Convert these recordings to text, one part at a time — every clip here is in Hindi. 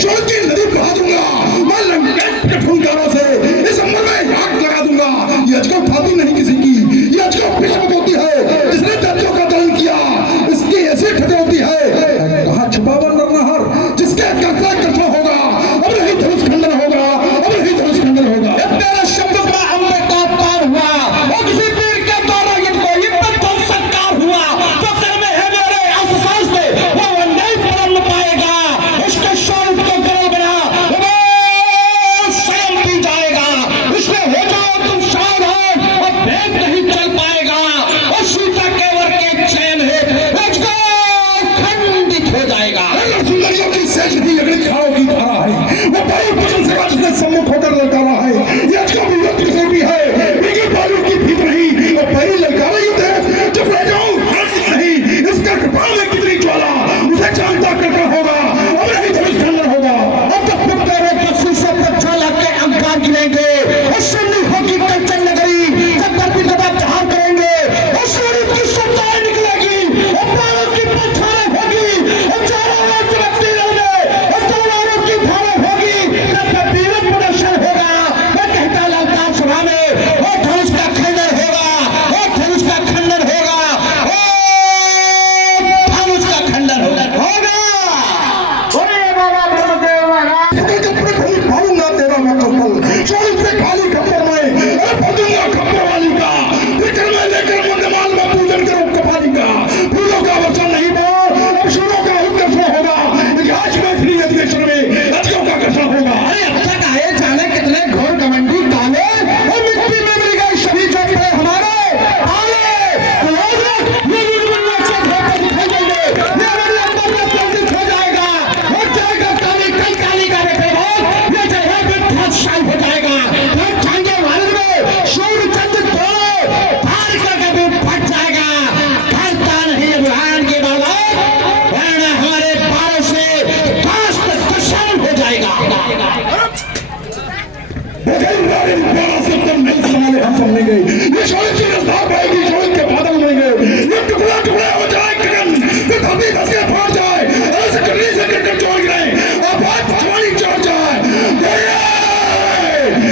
चोट की नदी बहा दूंगा, मैं लंकेश के फुंकारों से इस अंबर में आग लगा दूंगा। ये अजगर उठाती नहीं किसी की, ये अजगर भीष्म होती है जिसने दर्जों का दलन किया, इसकी ऐसी ठटे होती है। कहाँ छुपा हुआ नरनहार जिसके कर्ता कर्ता होगा, अब नहीं धनुष खंडन होगा, अब नहीं धनुष खंडन होगा। तेरा शब्द का अमृत का पार हुआ और किसी पीर के द्वारा इनको इतना संस्कार हुआ तो तेरे में है मेरे अहसास से वो नहीं परम पाएगा। उसके शौर्य को गरल बना वो स्वयं पी जाएगा। इसलिए हो जाओ तुम सावधान और भेद नहीं चल पाएगा। और सीता के वर के चैन है खंडित हो जाएगा। सुंदरियों की सेज भी अगली खाओ की धारा है, वो बड़ी भजन सेवा जिसने सम्मुख होकर ललकारा है। ये अजगर भी युद्ध की भी है, बिगी बालू की भीत नहीं और पहली ललकारा युद्ध है। जब रह जाऊं नहीं, इसका कृपा में कितनी ज्वाला उसे जानता करना होगा, अब नहीं धनुष खंडन होगा। अब तक तेरे पक्षी से प्रज्वला के अंकार गिरेंगे और सुननी होगी कंचन नगरी। जब धरती दबा प्रहार करेंगे और सूर्य की सत्ताएं निकलेगी और बालों की पछाड़ें होगी और चारों ओर चमकती रहेंगे और तलवारों की धारें होगी। तब वीर प्रदर्शन होगा। मैं कहता ललकार सभा में और धनुष का खंडन होगा, और धनुष का खंडन होगा, और धनुष का खंडन होगा। बोले बाबा धर्मदेव महाराज। भालूंगा तेरा मैं कपल, चोरी से खाली खप्पर में भजूंगा खप्पर वाली का। लेकर मैं लेकर मुंडमाल में पूजन करूं कपाली का। फूलों का वचन नहीं बोल, अब शुरों का उत्कर्षण होगा। आज में फ्री अधिवेशन में अजगरों का कर्षण होगा। अरे अब तक आए जाने कितने घोर घमंडी काले और मिट्टी में मिल गए सभी जो पड़े हमारे आले। ये निर्मल के धोखे दिखाई देंगे, ये हमारे अंदर में प्रतीत हो जाएगा। हो जाएगा काली कई काली का बेटे बोल, ये जगह पे ध्वंसशाही हो जाएगा। हम जाएंगे भारत में सूर्य चंद्र दोनों भार करके भी फट जाएगा। फटता नहीं अभियान के बाबा, वरना हमारे पारों से कास्ट दुश्मन हो जाएगा। नहीं संभाले हम समझेंगे, ये शोध की रफ्तार पाएगी, शोध के बादल उड़ेंगे। ये टुकड़ा टुकड़ा हो जाए गगन, ये धरती धस के फाड़ जाए, ऐसे करने से गिरकर जोड़ गिरे और बात जवानी चढ़ जाए।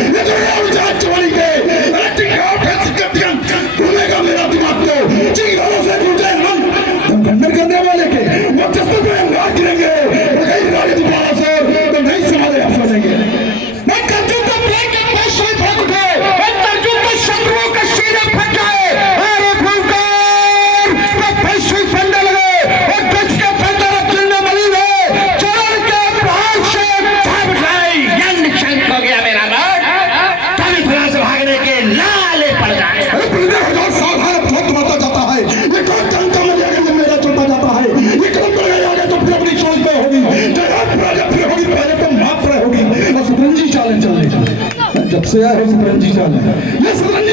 ये दुनिया उड़ जाए जवानी के, इलेक्ट्रिक आउट है सिकटियन, घूमेगा मेरा दिमाग को, चिंगारों से टूट जाए मन। हम खंडन करने वाले के वो जस्ते पे अंगार गिरेंगे, कहीं गाड़ी दोबारा से तो नहीं संभाले हम समझेंगे। मैं कर्जों को ब्रेक के पैसे फेंक उठे, मैं कर्जों को शत्रुओं के सीने फट जाए। अरे फूलकार मैं पैसे फंडे लगे और दुष्ट के फंडे रखने में मलिन है। चोर के प्रहार से भाग जाए, यह निश्चय हो गया मेरा मन। तभी फला से भागने के लाले पड़ जाए। अरे बिल्कुल हजार सावधान बहुत मारता जाता है, ये कौन जानता मुझे अगर मेरा चलता जाता है। ये कदम बढ़ गया आगे तो फिर अपनी सोच पे होगी, फिर होगी पहले तो माफ रहे होगी और सुतरंजी चालें चलने। जब से आए सुतरंजी चालें, ये सुतरंजी